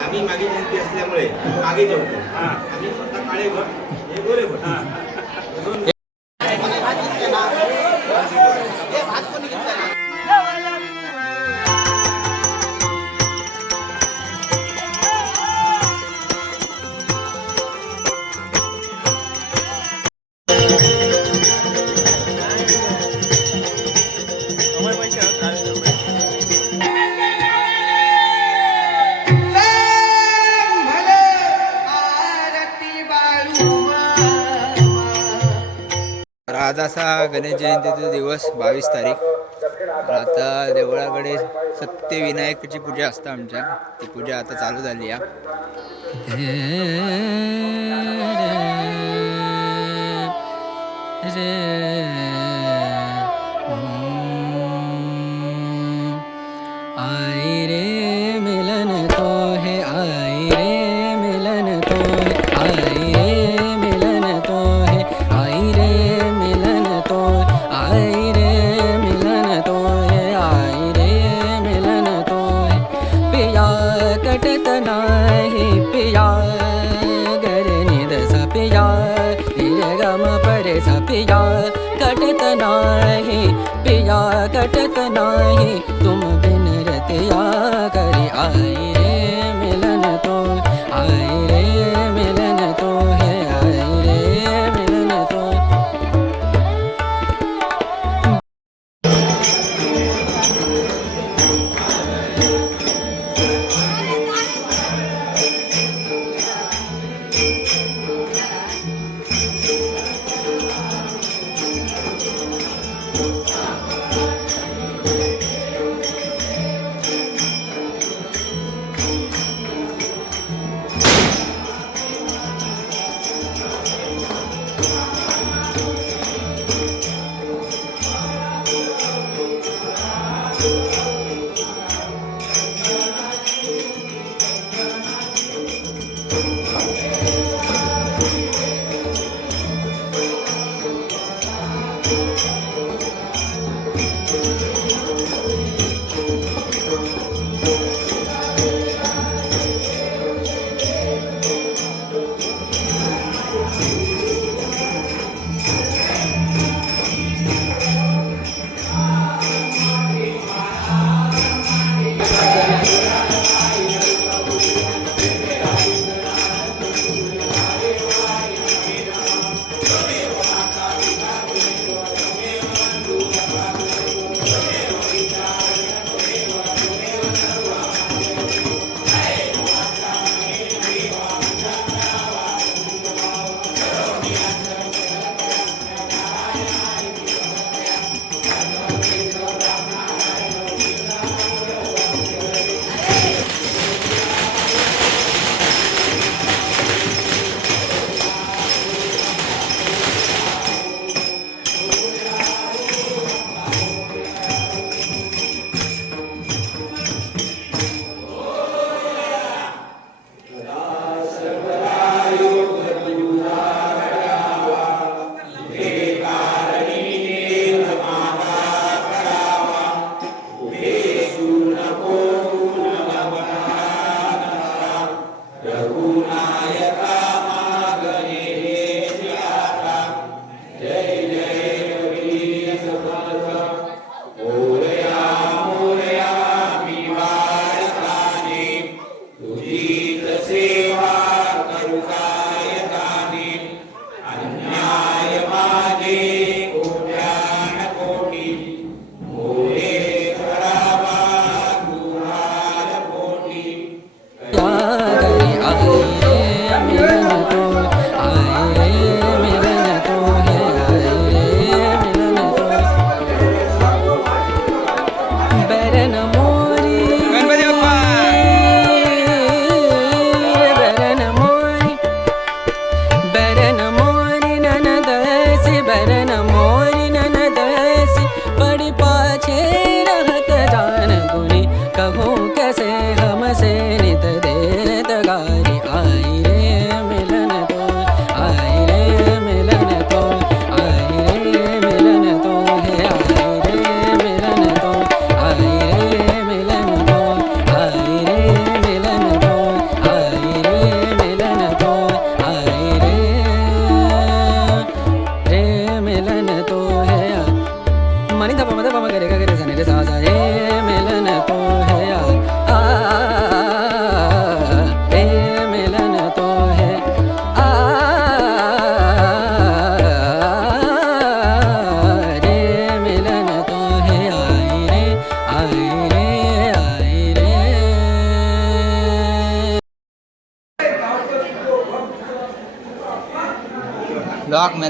आम्ही मागे जयंती असल्यामुळे मागे जेवतो. आम्ही स्वतः काळे भट हे गोरे भट. आज असा गणेश जयंतीचा दिवस 22 तारीख. आता देवळाकडे सत्यविनायकची पूजा असते आमच्या. ती पूजा आता चालू झाली आहे. आई रे मिलन तो है, आई रे मिलन तो है, आई रे मिलन तो है, आई रे मिलन तो, आई रे मिलन तो है, आई रे मिलन तो है. पिया कटत नाही पिया गरे निद सा पिया रे गम परे सा पिया कटत नाही पिया कटत नाही तुम बिन रतिया करी. आई रे मिलन तो, आई रे मिलन तो है, आई रे मिलन तो.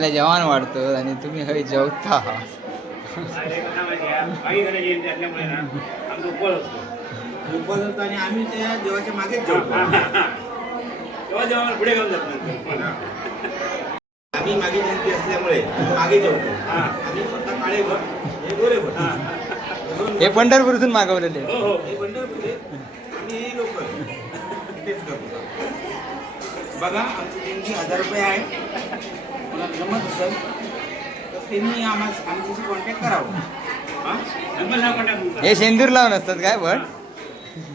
आम्हाला जेवण वाढतो आणि तुम्ही हय जेवता. उपवास असतो आणि आम्ही त्या देवाच्या मागेच जेवतो. पुढे घेऊन जातो. आम्ही मागे जयंती असल्यामुळे मागे जेवतो. आम्ही स्वतः काळे भट, हे गोरे भट. हे पंढरपूरतून मागवलेले. हे पंढरपूर आहे. आम्ही हे लोक तेच करतो. बघा आमची देणगी 1000 रुपये आहे. कोणाला जमत असेल तर त्यांनी आमच्याशी कॉन्टॅक्ट करावं. हे शेंदूर लावून असतात काय भट?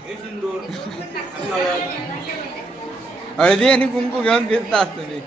हे सिंदूर आणि हळद. हळदी आणि कुंकू घेऊन फिरता असतो मी.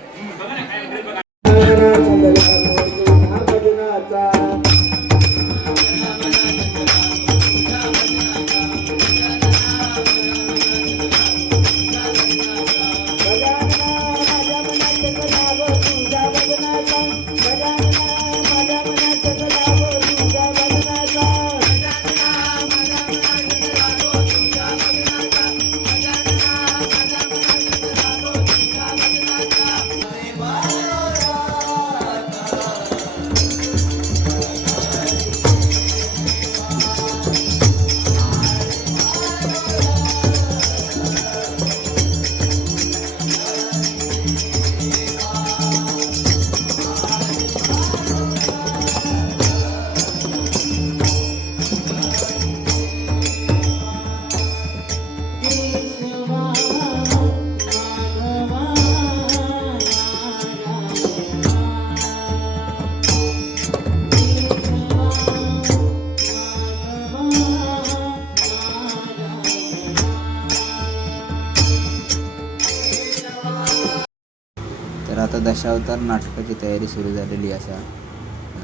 तर आता दशावतार नाटकाची तयारी सुरू झालेली असा.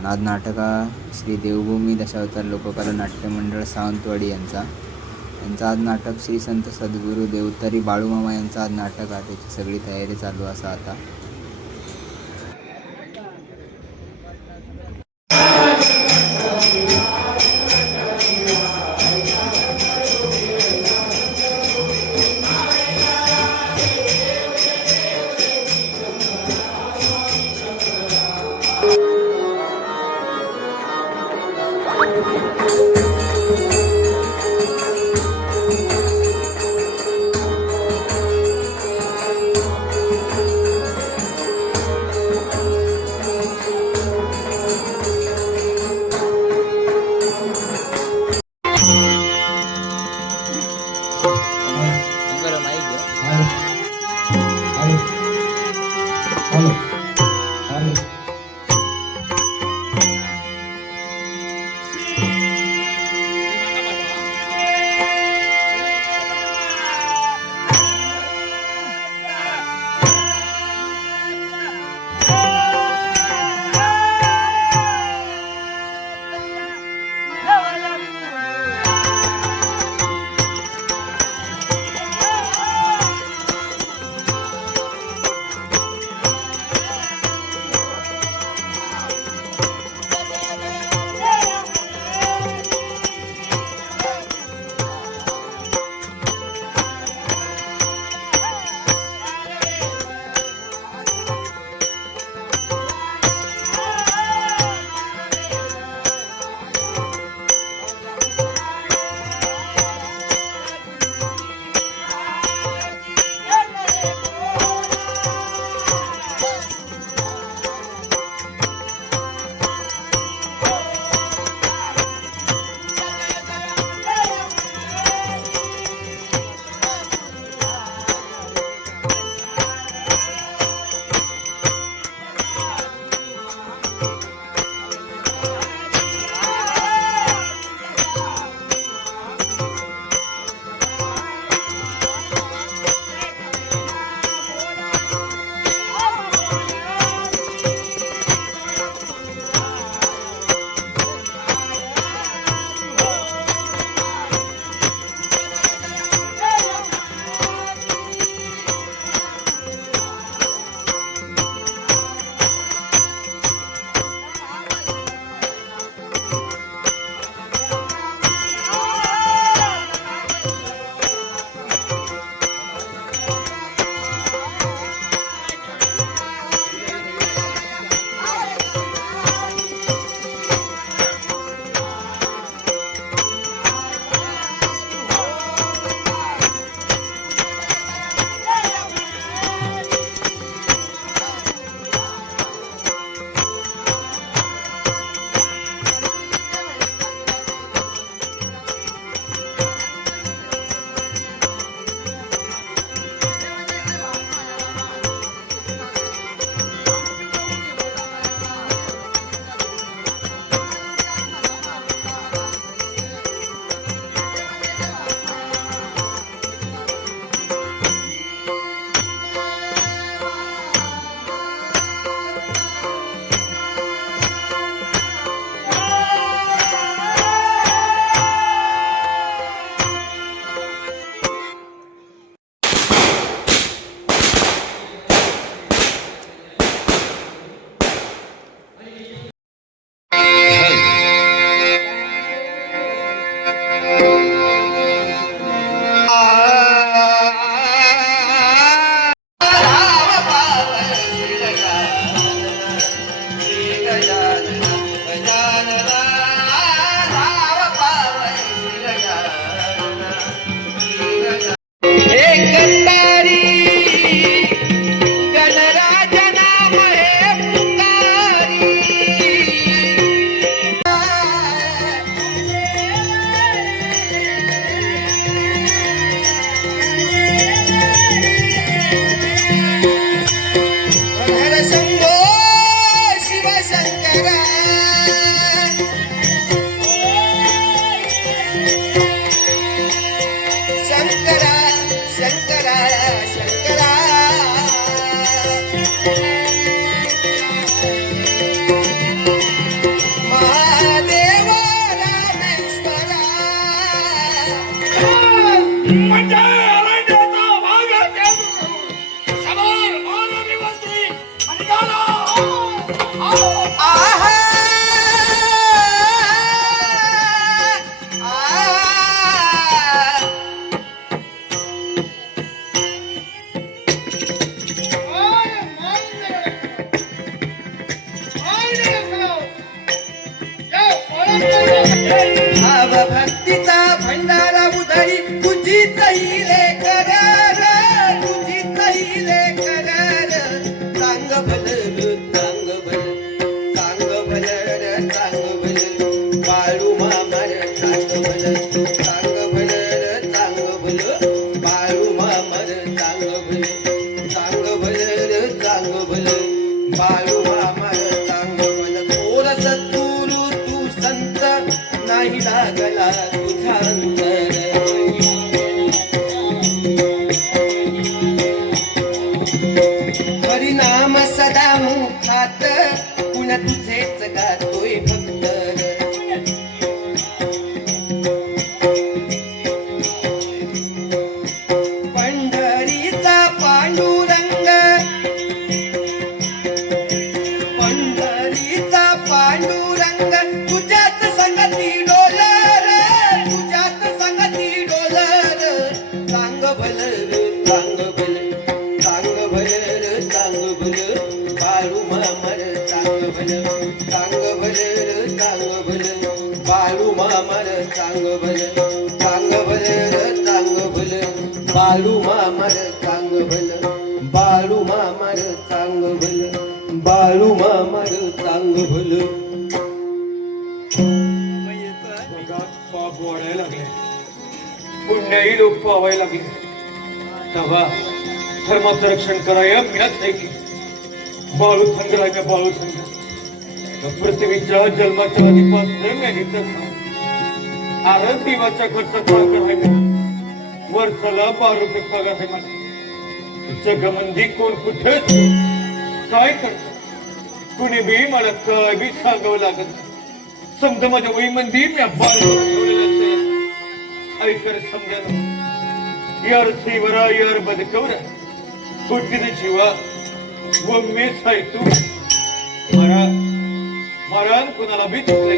आज नाटक हा श्री देवभूमी दशावतार लोककला नाट्य मंडळ सावंतवाडी यांचा आज नाटक श्री संत सद्गुरू देवतारी बाळूमामा यांचा आज नाटक आहे. त्याची सगळी तयारी चालू असा आता. भाव भक्तीचा भंडारा उधळी तुझी तैले करार तुझी तैले करार चांग भल चांग भल चांग भल चांग भल बाळू मामर चांग भल चांग भल चांग भल बाळू मामर चांग भल चांग भल चांग भल बाळू मामर चांग भल थोर सद्गुरु तू संत नाही लागला तुझा अंतर हरिनाम सदा मुखात पुन तुझेच गातोय भक्त पंढरीचा पांडुरंग पंढरीचा पांडुरंग तुझ्यात संगती डोलर तुझ्यात संगती डोलर चांग भल चांग भल चांग भल चांग भल बाळू मामर चांग भल चांग भल चांग भल बाळू मामर चांग भल चांग भल चांग भल बाळू मामर चांग भल बाळू मामर चांग भल बाळू मामर चांग भल पाप वाढायला लागले पुण्याही लोक पावायला लागले तेव्हा धर्माचं रक्षण करायला मिळत नाही की बाळू संग राहायला बाळू संग पृथ्वीच्या जन्माच्या आधीपासून आरत देवाच्या खर्चात करायला वर्षाला 12 रुपये पगार आहे माझा जगमंदी कोण कुठे काय करत कुणी बी मला काय बी सांगावं लागत समजा माझ्या वही मंदी मी ऐकर समजा यार शिवरा यार बदकवरा कुठे जीवा व मी सायतू मारा मारा कुणाला बी चुकले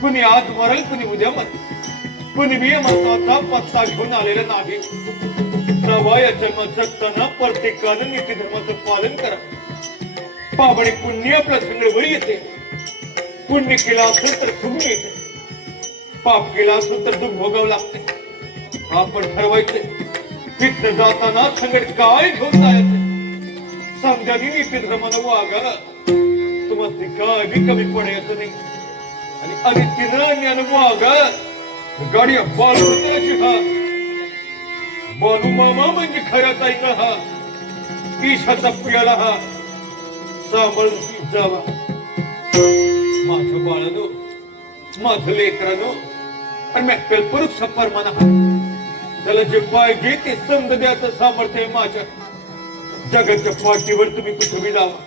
कुणी आज मरल कुणी उद्या मर कुणी बी मताचा पत्ता घेऊन आलेला नाही तेव्हा या जन्मात जगताना प्रत्येकानं नीती धर्माचं पालन करा पाबडी पुण्य आपल्या संगळवळी येते पुण्य केला असेल तर तुम्ही येते पाप केला असेल तर दुःख भोगावं लागते आपण ठरवायचे तिथं जाताना संकट काय घेऊन जायचं समजानी नीती धर्मानं वागा तुम्हाला काय बी कमी पडायचं नाही आणि अनितीनं ज्ञान वागा गाडी बाळू हा बालू मामा म्हणजे खऱ्याच ऐका हा ईशाचा प्रियाला हा सांभाळून जावा माझं बाळानो माझं लेकरानो आणि मी कल्परूप सफर म्हणा त्याला जे पाहिजे ते समज द्याचं सामर्थ्य आहे माझ्या जगाच्या पाठीवर तुम्ही कुठे बी लावा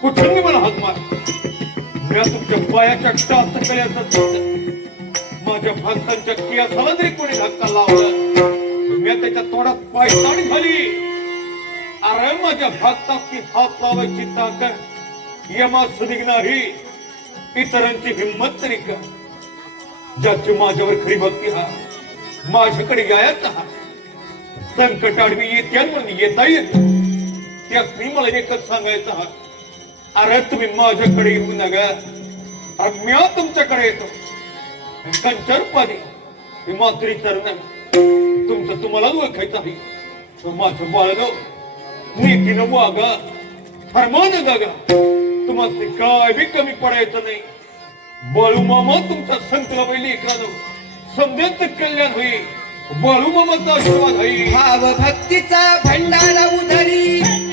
कुठे मला हात मार मी तुमच्या पायाच्या टाच कळ्याचा माझ्या भक्तांच्या केसाला जरी कोणी धक्का लावला मी त्याच्या तोंडात पायताडी झाली अरे माझ्या भक्ताची हात लावायची ताकद यमास निघणारी इतरांची हिंमत तरी का ज्याची माझ्यावर खरी भक्ती हा माझ्याकडे यायचा हा संकट आडवी येत्या म्हणून येता येत त्याच मी मला एकच सांगायचं हा अरे तुम्ही माझ्याकडे येऊ नका अरे मी तुमच्याकडे येतो कंचर पाणी मात्री चरण तुमचं तुम्हाला ओळखायचं आहे माझं बाळानो नीतीनं वागा धर्मानं जागा तुम्हाला काय बी कमी पडायचं नाही बाळू मामा तुमचा संकला पहिली एकानं समजांचं कल्याण होईल बाळू मामाचा आशीर्वाद होईल भाव भक्तीचा भंडारा उधळी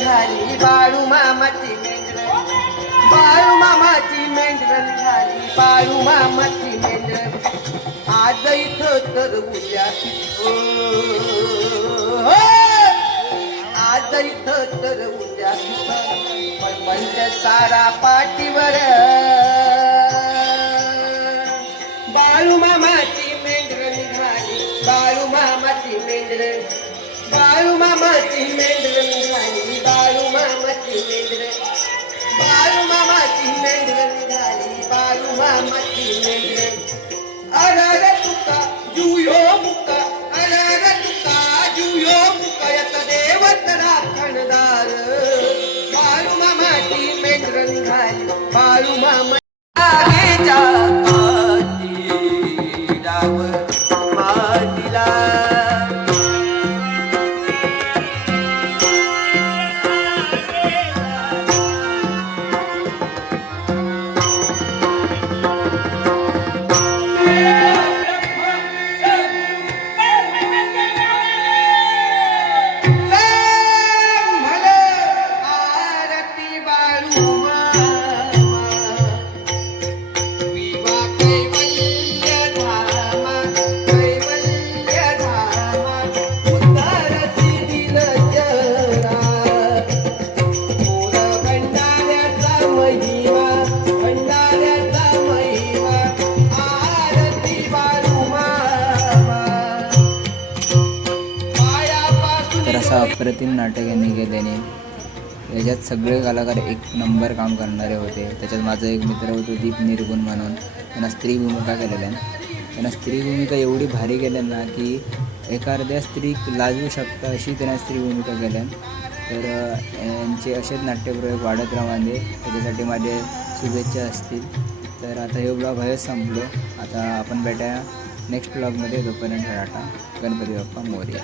झाली बाळू मामाची मेंढरं बाळू मामाची मेंढरं झाली बाळू मामाची मेंढरं आज इथं तर उद्या तिथं आज आज इथं तर उद्या तिथं परपंच सारा पाठीवर बाळू मामाची मेंढर निघाली बाळू मामाची मेंढर बाळू मामाची मेंढर निघाली बाळू मामाची मेंढर बाळू मामाची मेंढर निघाली बाळू मामाची मेंढर अरर तुका जुयो मुका अरर तुका जुयो मुका यत देवत राखणदार बाळू मामाची मेंढर निघाली बाळू मामा आगेच्या पाठी डाव मातीला आरती बाळू मामा विवा कैवल्य धामा उद्धारसी दिल जरा मोर भंडाऱ्याचा महिमा आरती बाळू मामा पायापासून तर असं अप्रतिम नाटक यांनी केल्याने याच्यात सगळे कलाकार एक नंबर काम करणारे होते. त्याच्यात माझा एक मित्र होतो दीप निर्गुण म्हणून, त्यांना स्त्री भूमिका केलेल्या. त्यांना स्त्री भूमिका एवढी भारी केल्या ना की एखाद्या स्त्री लाजवू शकता अशी त्यांना स्त्री भूमिका केल्या. तर यांचे असेच नाट्यप्रयोग वाढत राहावे त्याच्यासाठी माझे शुभेच्छा असतील. तर आता हे ब्लॉग हयच संपलो. आता आपण भेटूया नेक्स्ट ब्लॉगमध्ये. तोपर्यंत टाटा. गणपती बाप्पा मोरया.